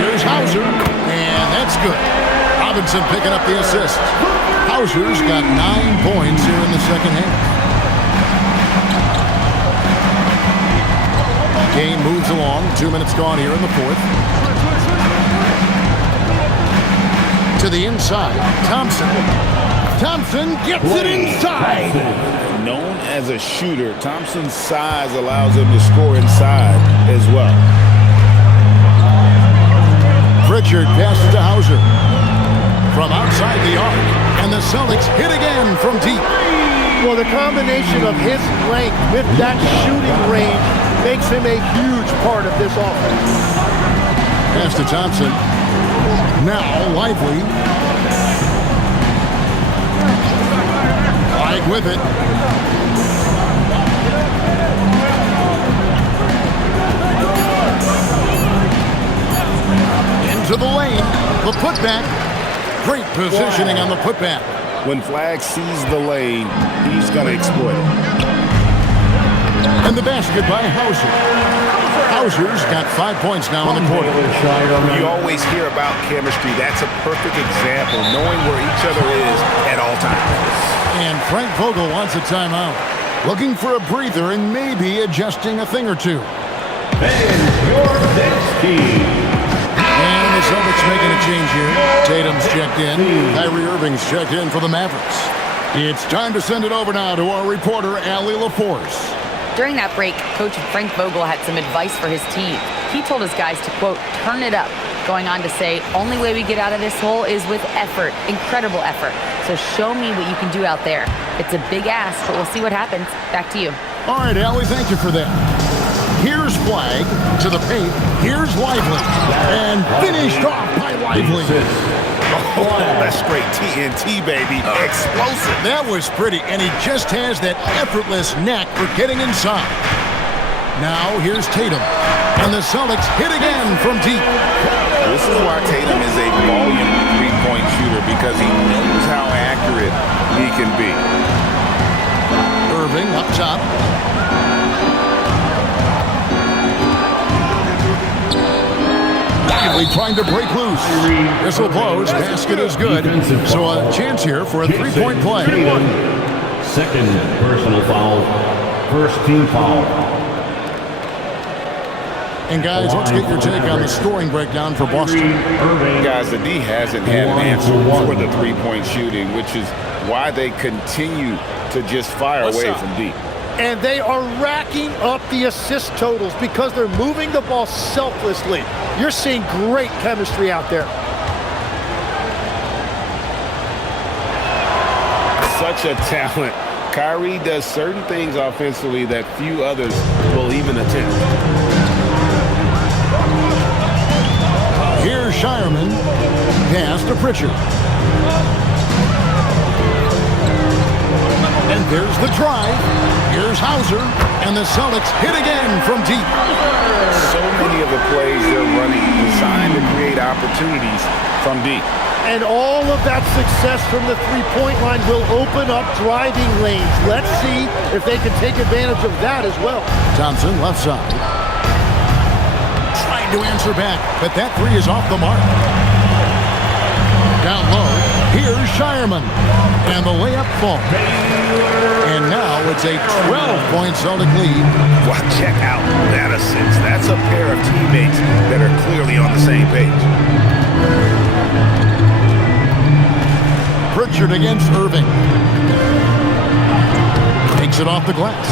Here's Hauser. And that's good. Robinson picking up the assist. Hauser's got 9 points here in the second half. Game moves along. 2 minutes gone here in the fourth. To the inside. Thompson. Thompson gets it inside. Known as a shooter, Thompson's size allows him to score inside as well. Pritchard passes to Hauser. From outside the arc. And the Celtics hit again from deep. Well, the combination of his length with that shooting range makes him a huge part of this offense. Pass to Thompson. Now Lively. Flag with it. Into the lane. The putback. Great positioning on the putback. When Flag sees the lane, he's going to exploit it. And the basket by Hauser. Hauser's got 5 points now in the quarter. You always hear about chemistry. That's a perfect example, knowing where each other is at all times. And Frank Vogel wants a timeout. Looking for a breather and maybe adjusting a thing or two. And the Celtics making a change here. Tatum's checked in. Kyrie Irving's checked in for the Mavericks. It's time to send it over now to our reporter, Allie LaForce. During that break, Coach Frank Vogel had some advice for his team. He told his guys to, quote, turn it up, going on to say, only way we get out of this hole is with effort, incredible effort. So show me what you can do out there. It's a big ask, but we'll see what happens. Back to you. All right, Allie, thank you for that. Here's Flag to the paint. Here's Lively. And finished off by Lively. Oh, that's straight TNT, baby. Explosive. That was pretty, and he just has that effortless knack for getting inside. Now here's Tatum. And the Celtics hit again from deep. This is why Tatum is a volume three-point shooter, because he knows how accurate he can be. Irving up top. Lively trying to break loose. Whistle blows. Basket is good. So a chance here for a three-point play. Second personal foul. First team foul. And guys, let's get your take on the scoring breakdown for Boston. Guys, the D hasn't had an answer for the three-point shooting, which is why they continue to just fire away from deep. And they are racking up the assist totals because they're moving the ball selflessly. You're seeing great chemistry out there. Such a talent. Kyrie does certain things offensively that few others will even attempt. Here's Shireman. Pass to Pritchard. And there's the drive. Here's Hauser. And the Celtics hit again from deep. So many of the plays they're running designed to create opportunities from deep. And all of that success from the three-point line will open up driving lanes. Let's see if they can take advantage of that as well. Thompson, left side. Trying to answer back, but that three is off the mark. Down low, here's Shireman. And the layup falls. And now it's a 12-point Celtic lead. Well, check out that assist. That's a pair of teammates that are clearly on the same page. Pritchard against Irving. Takes it off the glass.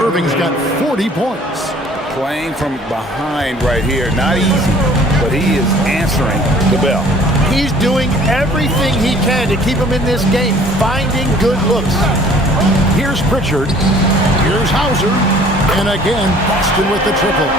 Irving's got 40 points. Playing from behind right here. Not easy, but he is answering the bell. He's doing everything he can to keep him in this game, finding good looks. Here's Pritchard. Here's Hauser. And again, Boston with the triple.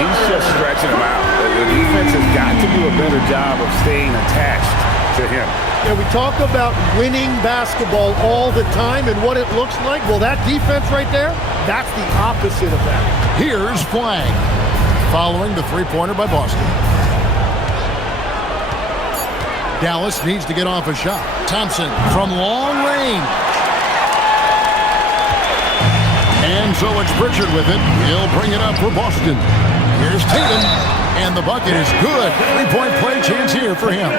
He's just stretching him out. The defense has got to do a better job of staying attached to him. Yeah, we talk about winning basketball all the time and what it looks like. Well, that defense right there, that's the opposite of that. Here's Flag. Following the three-pointer by Boston. Dallas needs to get off a shot. Thompson from long range. And so it's Pritchard with it. He'll bring it up for Boston. Here's Tatum. And the bucket is good. Three-point play chance here for him.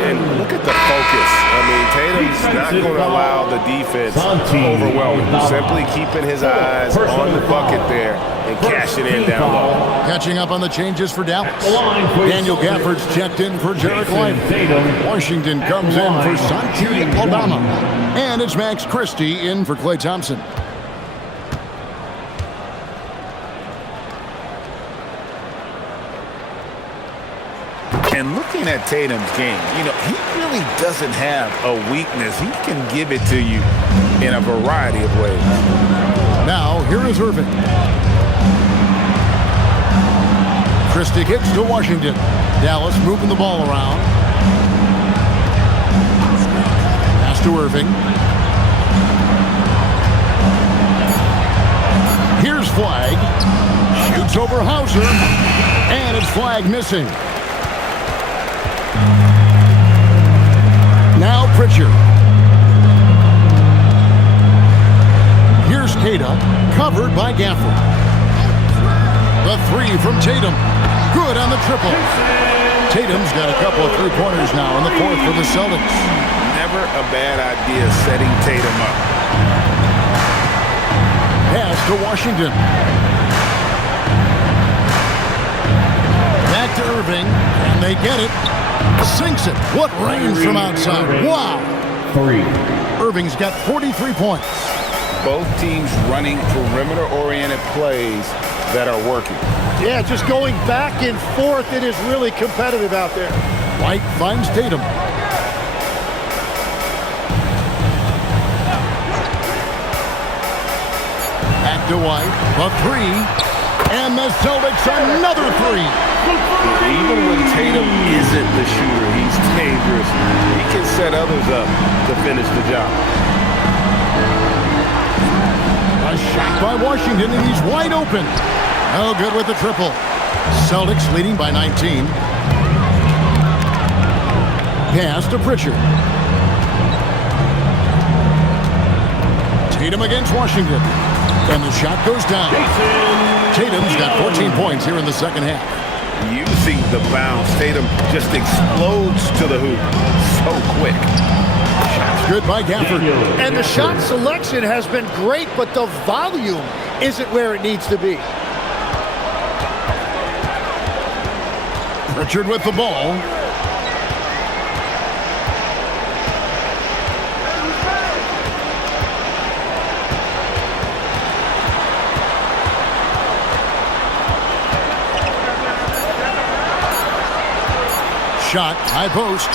And look at the focus. I mean, Tatum's not going to allow the defense to overwhelm him. Simply keeping his eyes on the bucket there and cashing in down low. Catching up on the changes for Dallas. Daniel Gafford's checked in for Jarek Lyman. Washington comes in for Santi Aldama. And it's Max Christie in for Klay Thompson. And looking at Tatum's game, you know, he really doesn't have a weakness. He can give it to you in a variety of ways. Now, here is Irving. Christie kicks to Washington. Dallas moving the ball around. Pass to Irving. Here's Flag. Shoots over Hauser. And it's Flag missing. Now Pritchard. Here's Keita, covered by Gafford. The three from Tatum. Good on the triple. Tatum's got a couple of three-pointers now in the fourth for the Celtics. Never a bad idea setting Tatum up. Pass to Washington. Back to Irving, and they get it. Sinks it. What range from outside. Wow. Irving's got 43 points. Both teams running perimeter-oriented plays that are working. Yeah, just going back and forth. It is really competitive out there. White finds Tatum. Back to White. The three. And the Celtics another three. Even when Tatum isn't the shooter, he's dangerous. He can set others up to finish the job. A shot by Washington, and he's wide open. No good with the triple. Celtics leading by 19. Pass to Pritchard. Tatum against Washington. And the shot goes down. Tatum's got 14 points here in the second half. Using the bounce, Tatum just explodes to the hoop so quick. Shot's good by Gafford. And the shot selection has been great, but the volume isn't where it needs to be. Pritchard with the ball. Shot, high post.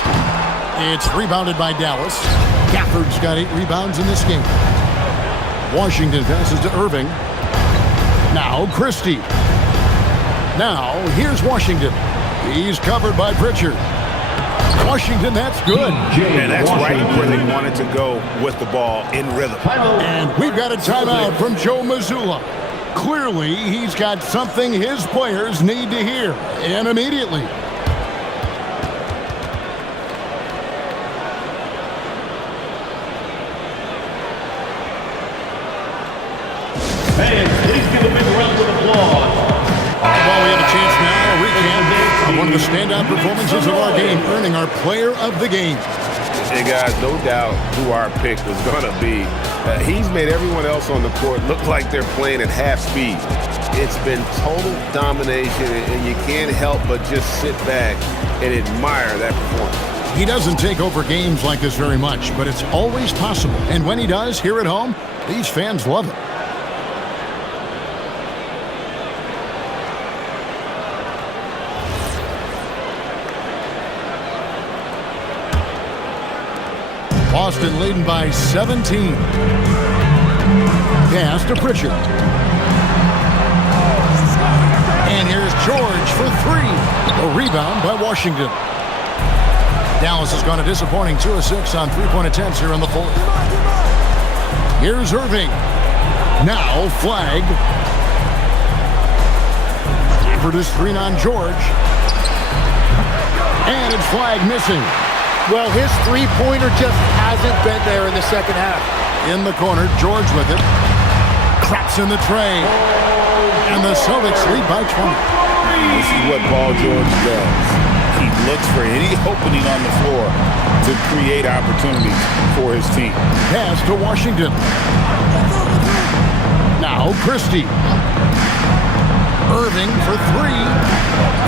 It's rebounded by Dallas. Gafford's got 8 rebounds in this game. Washington passes to Irving. Now Christie. Now here's Washington. He's covered by Pritchard. Washington, that's good. And that's right where they wanted to go with the ball, in rhythm. And we've got a timeout from Joe Mazzulla. Clearly, he's got something his players need to hear, and immediately. Fans, please give a big round of applause. Well, we have a chance now, a recap of one of the standout performances of our game, earning our player of the game. Hey, guys, no doubt who our pick was going to be. He's made everyone else on the court look like they're playing at half speed. It's been total domination, and you can't help but just sit back and admire that performance. He doesn't take over games like this very much, but it's always possible. And when he does, here at home, these fans love it. Boston leading by 17. Pass to Pritchard. And here's George for 3. A rebound by Washington. Dallas has gone a disappointing 2 of 6 on three-point attempts here in the fourth. Here's Irving. Now Flag. For this screen on George. And it's Flag missing. Well, his three-pointer just hasn't been there in the second half. In the corner, George with it. Craps in the tray. And the Celtics lead by 20. This is what Paul George does. He looks for any opening on the floor to create opportunities for his team. Pass to Washington. Now Christie. Irving for 3.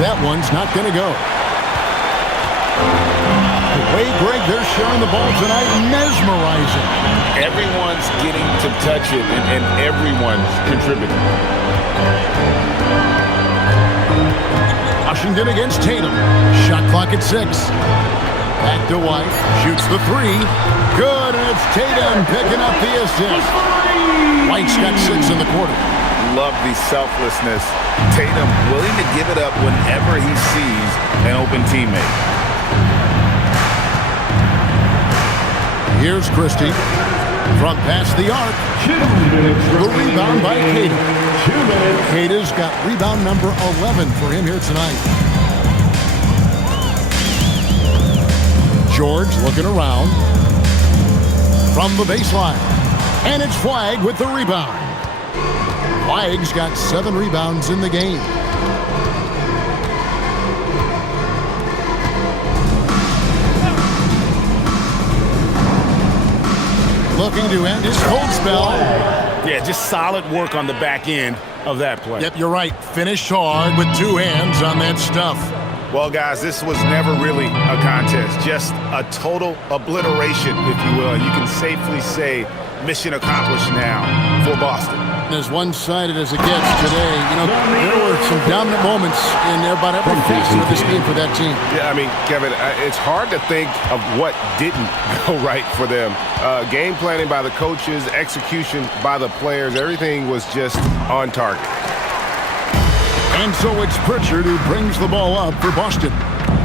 That one's not going to go. Way Greg, they're sharing the ball tonight, mesmerizing. Everyone's getting to touch it, and everyone's contributing. Washington against Tatum. Shot clock at 6. Back to White. Shoots the 3. Good, and it's Tatum picking up the assist. White's got 6 in the quarter. Love the selflessness. Tatum willing to give it up whenever he sees an open teammate. Here's Christie from past the arc. 2 minutes. The rebound by Tatum. 2 minutes. Tatum's got rebound number 11 for him here tonight. George looking around from the baseline. And it's Flag with the rebound. Flag's got 7 rebounds in the game. Looking to end his cold spell. Yeah, just solid work on the back end of that play. Yep, you're right. Finished hard with 2 hands on that stuff. Well, guys, this was never really a contest. Just a total obliteration, if you will. You can safely say mission accomplished now for Boston. As one-sided as it gets today, you know, there were some dominant moments in about every facet of this game for that team. Yeah, I mean, Kevin, it's hard to think of what didn't go right for them. Game planning by the coaches, execution by the players, everything was just on target. And so it's Pritchard who brings the ball up for Boston.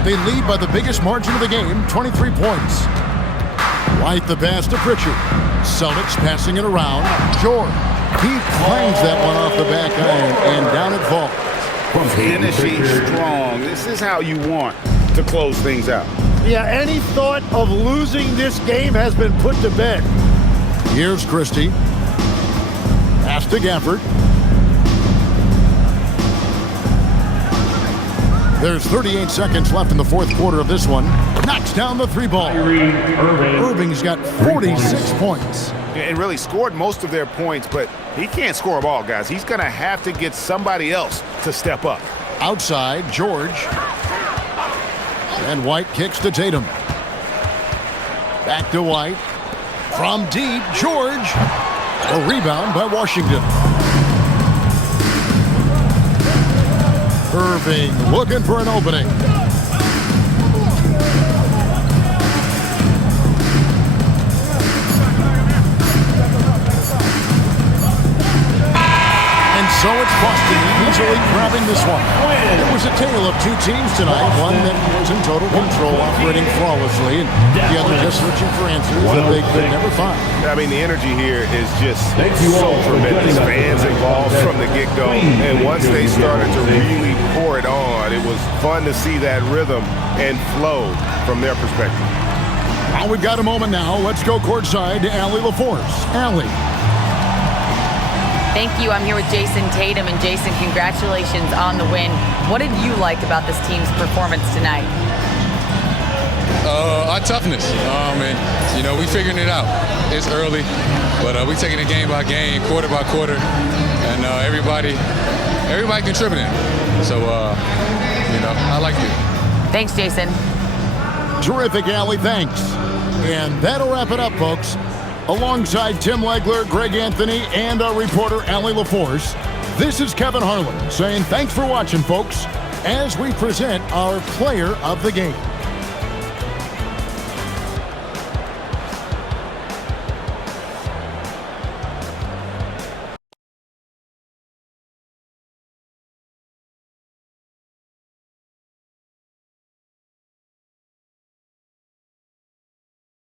They lead by the biggest margin of the game, 23 points. White the pass to Pritchard. Celtics passing it around. George. He clangs that one off the back iron, and down it falls. Finishing strong. This is how you want to close things out. Yeah, any thought of losing this game has been put to bed. Here's Christie. Pass to Gafford. There's 38 seconds left in the fourth quarter of this one. Knocks down the three ball. Irving's got 46 points. And really scored most of their points, but he can't score them all, guys. He's going to have to get somebody else to step up. Outside, George. And White kicks to Tatum. Back to White. From deep, George. A rebound by Washington. Irving looking for an opening. And so it's Boston easily grabbing this one. It was a tale of two teams tonight. One that was in total control, operating flawlessly, and the other just searching for answers that they could never find. I mean, the energy here is just so tremendous. Fans involved from the get-go. And once they started to really pour it on, it was fun to see that rhythm and flow from their perspective. Well, we've got a moment now. Let's go courtside to Allie LaForce. Allie. Thank you. I'm here with Jason Tatum. And Jason, congratulations on the win. What did you like about this team's performance tonight? Our toughness. And, we figuring it out. It's early, but we taking it game by game, quarter by quarter, and everybody contributing. So, I like it. Thanks, Jason. Terrific, Allie. Thanks. And that'll wrap it up, folks. Alongside Tim Legler, Greg Anthony, and our reporter, Allie LaForce, this is Kevin Harlan saying thanks for watching, folks, as we present our player of the game.